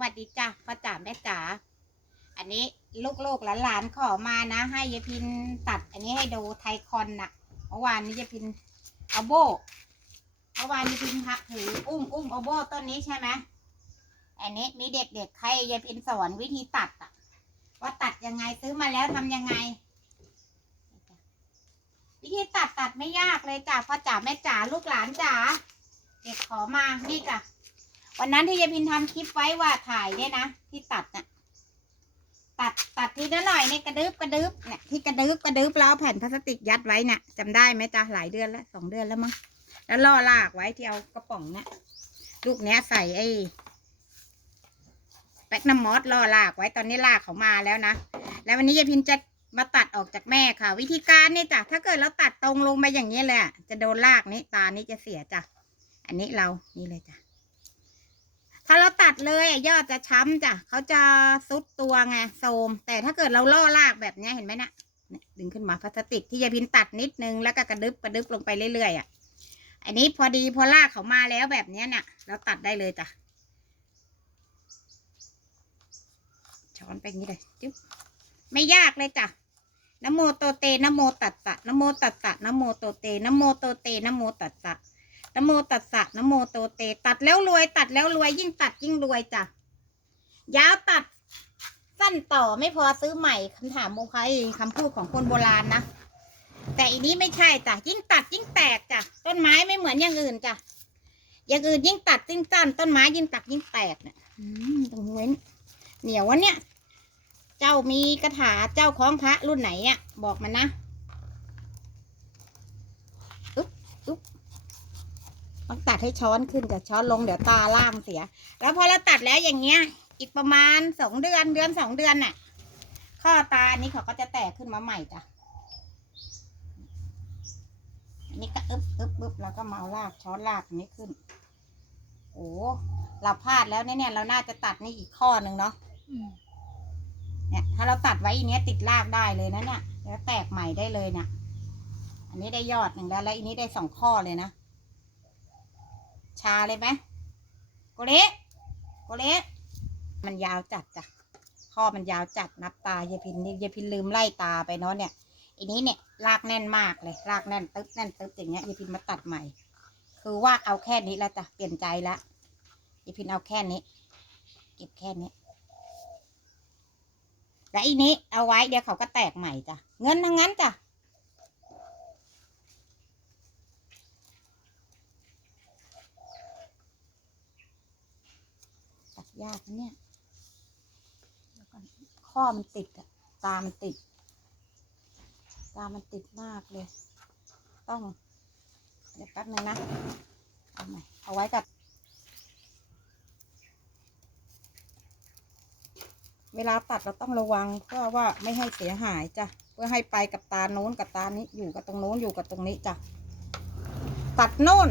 วัสดีจ้ะพ่อจ๋าแม่จ๋าอันนี้ลูกๆหลานๆขอมานะ ให้ยายพินตัด อันนี้ให้ดูไทคอนน่ะเมื่อวานนี้ยายพินเอาโบเมื่อวานยายพินพักถืออุ้มอุ้มเอาโบต้นนี้ใช่ไหมอันนี้มีเด็กๆให้ยายพินสอนวิธีตัดอะว่าตัดยังไงซื้อมาแล้วทำยังไง วิธีตัดตัดไม่ยากเลยจ้ะพ่อจ๋าแม่จ๋าลูกหลานจ๋าเด็กขอมานี่จ้ะ วันนั้นที่ยายพินทำคลิปไว้ว่าถ่ายเนี่ยนะที่ตัดน่ะตัดตัดทีละหน่อยในกระดึบกระดึบเนี่ยที่กระดึบกระดึบแล้วเอาแผ่นพลาสติกยัดไว้น่ะจำได้ไหมจ๊ะหลายเดือนแล้วสองเดือนแล้วมั้งแล้วล่อลากไว้ที่เอากระป๋องเนี่ยลูกเนี้ยใส่ไอ้แป๊กน้ำมอสล่อลากไว้ตอนนี้ลากเขามาแล้วนะแล้ววันนี้ยายพินจะมาตัดออกจากแม่ค่ะ วิธีการเนี่ยจ้ะถ้าเกิดเราตัดตรงลงไปอย่างนี้เลยอะจะโดนลากนี้ตานี้จะเสียจ้ะอันนี้เรานี่เลยจ้ะ ถ้าเราตัดเลยยอดจะช้ำจ้ะเขาจะซุดตัวไงโทมแต่ถ้าเกิดเราล่อลากแบบนี้เห็นไหมนะเนี่ยดึงขึ้นมาพลาสติกที่ยายพินตัดนิดนึงแล้วก็กระดึบกระดึบลงไปเรื่อยๆอะ อันนี้พอดีพอลากเขามาแล้วแบบนี้เนี่ยเราตัดได้เลยจ้ะช้อนไปงนี้เลยจุ๊บไม่ยากเลยจ้ะนโมโตเตนโมตัสสะนโมตัสสะนโมโตเตนโมโตเตนโมตัสสะ นโมตัสสะนโมโตเต ตัดแล้วรวย ตัดแล้วรวย ยิ่งตัดยิ่งรวยจ้ะยาวตัดสั้นต่อไม่พอซื้อใหม่คำถามโมคายคำพูดของคนโบราณนะ แต่อันนี้ไม่ใช่จ้ะยิ่งตัดยิ่งแตกจ้ะต้นไม้ไม่เหมือนอย่างอื่นจ้ะอย่างอื่นยิ่งตัดยิ่งสั้นต้นไม้ยิ่งตัดยิ่งแตกเนี่ยตรงเว้นเหนียววะเนี่ย เจ้ามีกระถาเจ้าของพระรุ่นไหนอะบอกมันนะ ต้องตัดให้ช้อนขึ้นแต่ช้อนลงเดี๋ยวตาล่างเสีย แล้วพอเราตัดแล้วอย่างเงี้ย อีกประมาณสองเดือนเดือนสองเดือนน่ะ ข้อตาอันนี้เขาก็จะแตกขึ้นมาใหม่จ้ะอันนี้ก็อึบอึบอึบแล้วก็มาเอาลากช้อนลากอันนี้ขึ้น โอ้เราพลาดแล้วเนี่ยเราน่าจะตัดนี่อีกข้อหนึ่งเนาะเนี่ยถ้าเราตัดไว้อย่างเนี้ยติดรากได้เลยนะเนี่ยแล้วแตกใหม่ได้เลยเนี่ยอันนี้ได้ยอดหนึ่งแล้วแล้วอันนี้ได้สองข้อเลยนะ ชาเลยไหมโกเละโกเละมันยาวจัดจ้ะข้อมันยาวจัดนับตายายพินนี่ยายพินลืมไล่ตาไปเนาะเนี่ยอันนี้เนี่ยรากแน่นมากเลยรากแน่นตึ๊บแน่นตึ๊บอย่างเงี้ยยายพินมาตัดใหม่ คือว่าเอาแค่นี้แล้วจ้ะเปลี่ยนใจแล้วยายพินเอาแค่นี้ เก็บแค่นี้และอีนี้เอาไว้เดี๋ยวเขาก็แตกใหม่จ้ะเงินทั้งนั้นจ้ะ ยากนะเนี่ยเดี๋ยวก่อนข้อมันติดอะตามันติด ตามันติดมากเลย ต้อง เดี๋ยวแป๊บนึงนะ เอาใหม่เอาไว้กับ เวลาตัดเราต้องระวังเพื่อว่าไม่ให้เสียหายจ้ะ เพื่อให้ไปกับตาโน้นกับตานี้อยู่กับตรงโน้นอยู่กับตรงนี้จ้ะ ตัดโน่น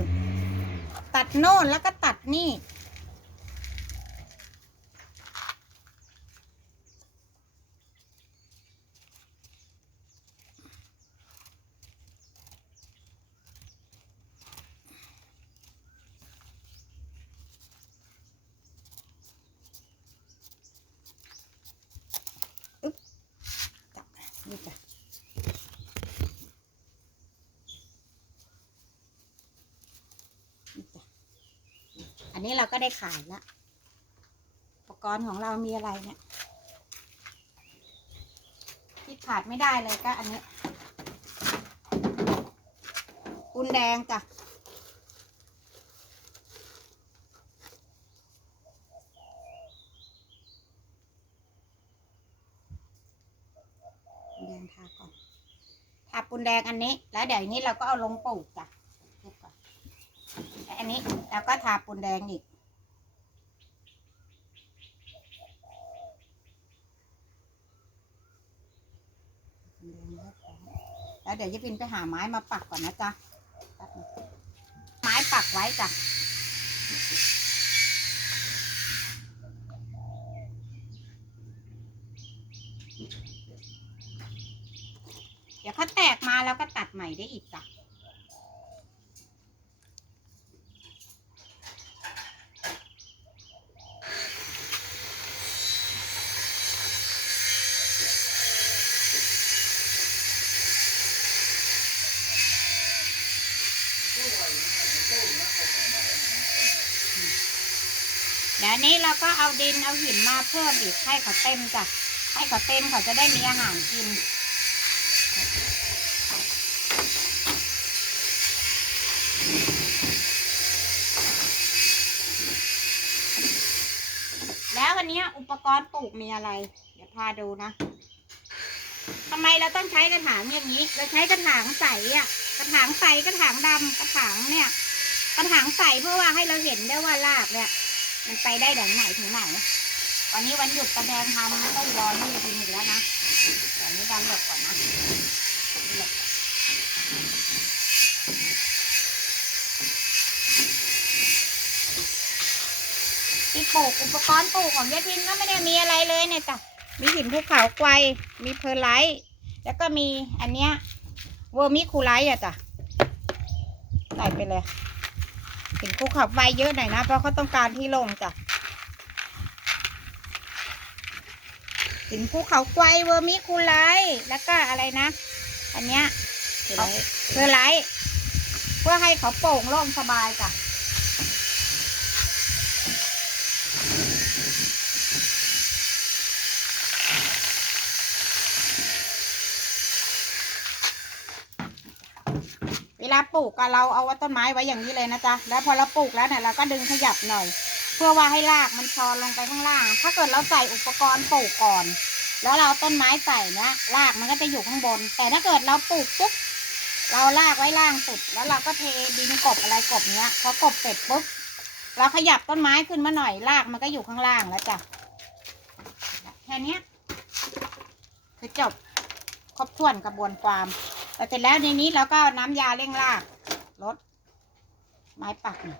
ตัดโน่นแล้วก็ตัดนี่ อันนี้เราก็ได้ขายละอุปกรณ์ของเรามีอะไรเนี่ยที่ขาดไม่ได้เลยก็อันนี้ปูนแดงจ้ะปูนแดงทาก่อนทาปูนแดงอันนี้ แล้วเดี๋ยวนี้เราก็เอาลงปลูกจ้ะปลูกก่อนและ อันนี้เราก็ทาปูนแดงอีก แล้วเดี๋ยวจะพินไปหาไม้มาปักก่อนนะจ๊ะ ไม้ปักไว้จ้ะเดี๋ยวเขาแตกมาแล้วก็ตัดใหม่ได้อีกจ้ะ อันนี้เราก็เอาดินเอาหินมาเพิ่มอีกให้เขาเต็มจ้ะให้เขาเต็มเขาจะได้มีอาหารกินแล้ววันนี้อุปกรณ์ปลูกมีอะไร เดี๋ยวพาดูนะทำไมเราต้องใช้กระถางอย่างนี้ เราใช้กระถางใสอะ กระถางใสกระถางดำกระถางเนี่ย กระถางใสเพื่อว่าให้เราเห็นได้ว่า รากเนี่ย มันไปได้ถึงไหนถึงไหน วันนี้วันหยุดแดงทำต้องรอนี่ทีอีกแล้วนะเดี๋ยวนี้ดันหลบก่อนนะหลบที่ปลูกอุปกรณ์ปลูกของยายพินก็ไม่ได้มีอะไรเลยเนี่ยจ้ะมีหินภูเขาไฟมีเพอร์ไลท์แล้วก็มีอันเนี้ยเวอร์มิคูไลท์อะจ้ะใส่ไปเลย หินภูเขาไฟเยอะหน่อยนะ เพราะเขาต้องการที่ลงจ้ะหินภูเขาไฟเวอร์มิคูไลแล้วก็อะไรนะ อันเนี้ยเพอร์ไลท์เพื่อให้เขาโป่งโล่งสบายจ้ะ ลาปลูกเราเอาต้นไม้ไว้อย่างนี้เลยนะจ๊ะแล้วพอเราปลูกแล้วเนี่ยเราก็ดึงขยับหน่อย เพื่อว่าให้รากมันชอนลงไปข้างล่าง ถ้าเกิดเราใส่อุปกรณ์ปลูกก่อน แล้วเราเอาต้นไม้ใส่เนี่ยรากมันก็จะอยู่ข้างบน แต่ถ้าเกิดเราปลูกปุ๊บเราลากไว้ล่างสุด แล้วเราก็เทดินกบอะไรกบเนี้ยพอกบเสร็จปุ๊บเราขยับต้นไม้ขึ้นมาหน่อยรากมันก็อยู่ข้างล่างแล้วจ้ะแค่นี้คือจบครบถ้วนกระบวนความ เสร็จแล้วในนี้เราก็เอาน้ำยาเร่งรากลดไม้ปักเนี่ย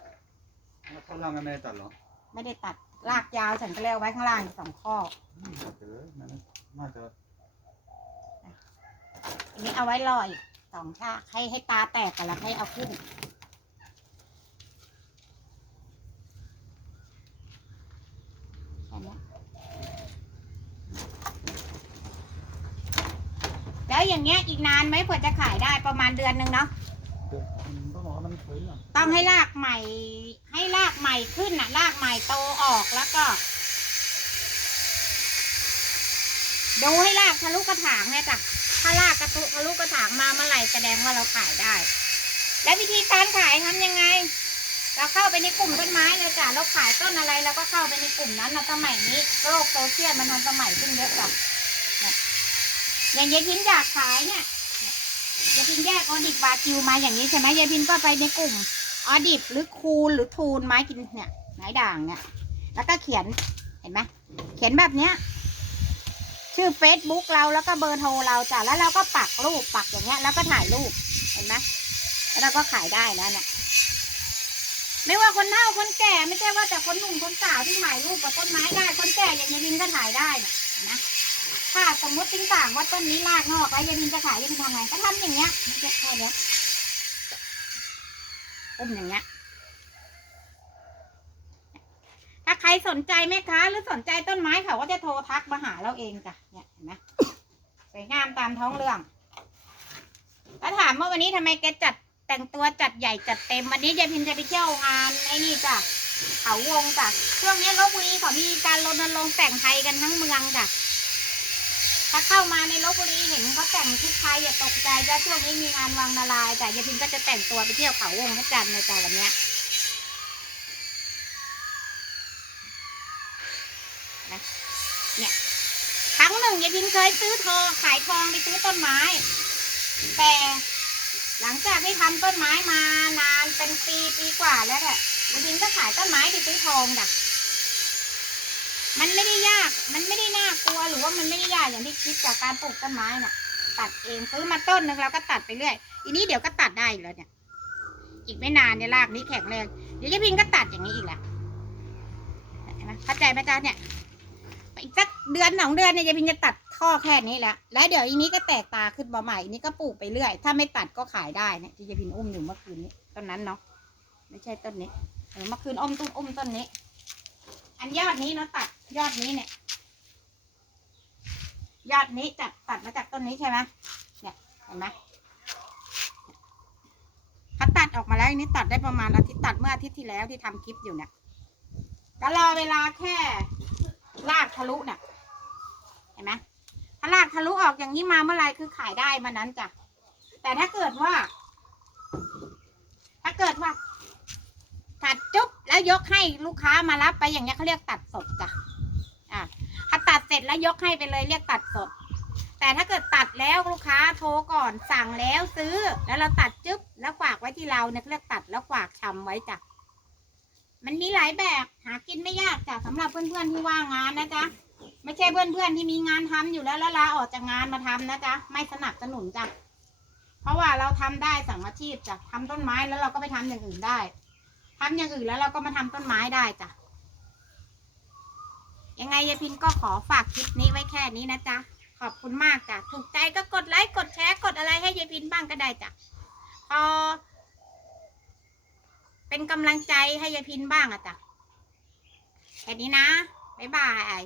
แล้วเขาล่างกันไม่ได้ตัดเหรอ ไม่ได้ตัดรากยาวฉันก็เลยเอาไว้ข้างล่างอีกสองข้ออืมเจอนั่นน่าจะอันนี้เอาไว้รออีกสองรากให้ให้ตาแตกกันแล้วให้เอาขึ้นแค่นี้ แล้วอย่างเงี้ยอีกนานไหมกว่าจะขายได้ประมาณเดือนหนึ่งเนาะเดี๋ยวมันต้องบอกว่ามันฟื้นอะต้องให้รากใหม่ ให้รากใหม่ขึ้นน่ะรากใหม่โตออกแล้วก็ ดูให้รากทะลุกระถางเนี่ยจ้ะถ้ารากกระทุทะลุกระถางมาเมื่อไหร่แสดงว่าเราขายได้ และวิธีการขายทำยังไง เราเข้าไปในกลุ่มต้นไม้เลยจ้ะเราขายต้นอะไรเราก็เข้าไปในกลุ่มนั้นนะสมัยนี้โลกโซเชียลมันทันสมัยขึ้นเยอะจ้ะเนี่ย อย่างยายพินอยากขายเนี่ยเยายพินแยกออดิบวาจิวมาอย่างนี้ใช่ไหมยายพินก็ไปในกลุ่มออดิบหรือคูลหรือทูนไม้กินเนี่ยไม้ด่างเนี่ย แล้วก็เขียนเห็นไหมเขียนแบบเนี้ย ชื่อ Facebook เราแล้วก็เบอร์โทรเราจ้ะแล้วเราก็ปักรูปปักอย่างเงี้ย แล้วก็ถ่ายรูปเห็นไหมแล้วเราก็ขายได้แล้วเนี่ยไม่ว่าคนเฒ่าคนแก่ไม่ใช่ว่าแต่คนหนุ่มคนสาวที่ถ่ายรูปกับต้นไม้ได้ คนแก่อย่างยายบินก็ถ่ายได้นี่ยเห็นไหม ถ้าสมมติติ้งต่างว่าต้นนี้รากงอกแล้วยายบินจะขายยายบินทำไงก็ทำอย่างเงี้ยแค่เนี้ยอุ้มอย่างเงี้ยถ้าใครสนใจแม่ค้าหรือสนใจต้นไม้เขาก็จะโทรทักมาหาเราเองจ้ะเนี่ยเห็นไหมสวยงามตามท้องเรื่องแล้วถามว่าวันนี้ทำไมแกจัดแต่งตัวจัดใหญ่จัดเต็มวันนี้ยายพินจะไปเที่ยวงานไอ้นี่จ้ะเขาวงจ้ะช่วงนี้ลบบุรีเขามีการรณรงค์แต่งไทยกันทั้งเมืองจ้ะ ถ้าเข้ามาในลบบุรีเห็นเขาแต่งชุดไทยอย่าตกใจจ้ะช่วงนี้มีงานวังนาลายจ้ะยายพินก็จะแต่งตัวไปเที่ยวเขาวงพระจันทร์เลยจ้ะวันเนี้ยครั้งหนึ่งยายพินเคยซื้อทองขายทองไปซื้อต้นไม้ แต่หลังจากที่ทำต้นไม้มานานเป็นปีปีกว่าแล้วแหละยายพินก็ขายต้นไม้ไปซื้อทองจ้ะ มันไม่ได้ยาก มันไม่ได้น่ากลัวหรือว่ามันไม่ได้ยากอย่างที่คิดจากการปลูกต้นไม้น่ะ ตัดเองซื้อมาต้นหนึ่งเราก็ตัดไปเรื่อยอีนี้เดี๋ยวก็ตัดได้อีกแล้วเนี่ย อีกไม่นานเนี่ยรากนี้แข็งแรงเดี๋ยวยายพินก็ตัดอย่างนี้อีกแห็นไหมเข้าใจไหมจ๊ะเนี่ยอีกสักเดือนสองเดือนเนี่ยยายพินจะตัดข้อแค่นี้แหละแล้วเดี๋ยวอีนี้ก็แตกตาขึ้นมาใหม่อีนี้ก็ปลูกไปเรื่อย ถ้าไม่ตัดก็ขายได้เนี่ยที่ยายพินอุ้มอยู่เมื่อคืนนี้ต้นนั้นเนาะ ไม่ใช่ต้นนี้ เมื่อคืนอ้อมต้นอุ้มต้นนี้ อันยอดนี้เนาะตัด ยอดนี้เนี่ย ยอดนี้จัดตัดมาจากต้นนี้ใช่ไหมเนี่ยเห็นไหมเขาตัดออกมาแล้วอันนี้ตัดได้ประมาณอาทิตย์ตัดเมื่ออาทิตย์ที่แล้วที่ทำคลิปอยู่เนี่ยก็รอเวลาแค่ลากทะลุเนี่ยเห็นไหมถ้าลากทะลุออกอย่างนี้มาเมื่อไหรคือขายได้มานั้นจ้ะแต่ถ้าเกิดว่า ถ้าเกิดว่าตัดจุ๊บแล้วยกให้ลูกค้ามารับไปอย่างเงี้เขาเรียกตัดสดจ้ะ อะถ้าตัดเสร็จแล้วยกให้ไปเลยเรียกตัดสด แต่ถ้าเกิดตัดแล้วลูกค้าโทรก่อนสั่งแล้วซื้อแล้วเราตัดจุ๊บแล้วฝากไว้ที่เราเนี่ยเรียกตัดแล้วฝากชำไว้จ้ะมันมีหลายแบบหากินไม่ยากจ้ะสำหรับเพื่อนๆที่ว่างงานนะจ๊ะไม่ใช่เพื่อนๆที่มีงานทำอยู่แล้วแล้วลาออกจากงานมาทำนะจ๊ะไม่สนับสนุนจ้ะเพราะว่าเราทำได้สั่งอาชีพจ้ะทำต้นไม้แล้วเราก็ไปทำอย่างอื่นได้ทำอย่างอื่นแล้วเราก็มาทำต้นไม้ได้จ้ะ ยังไงยายพินก็ขอฝากคลิปนี้ไว้แค่นี้นะจ๊ะ ขอบคุณมากจ้ะ ถูกใจก็กดไลค์ กดแชร์ กดอะไรให้ยายพินบ้างก็ได้จ้ะพอเป็นกำลังใจให้ยายพินบ้างอะจ้ะ แค่นี้นะ บ๊ายบาย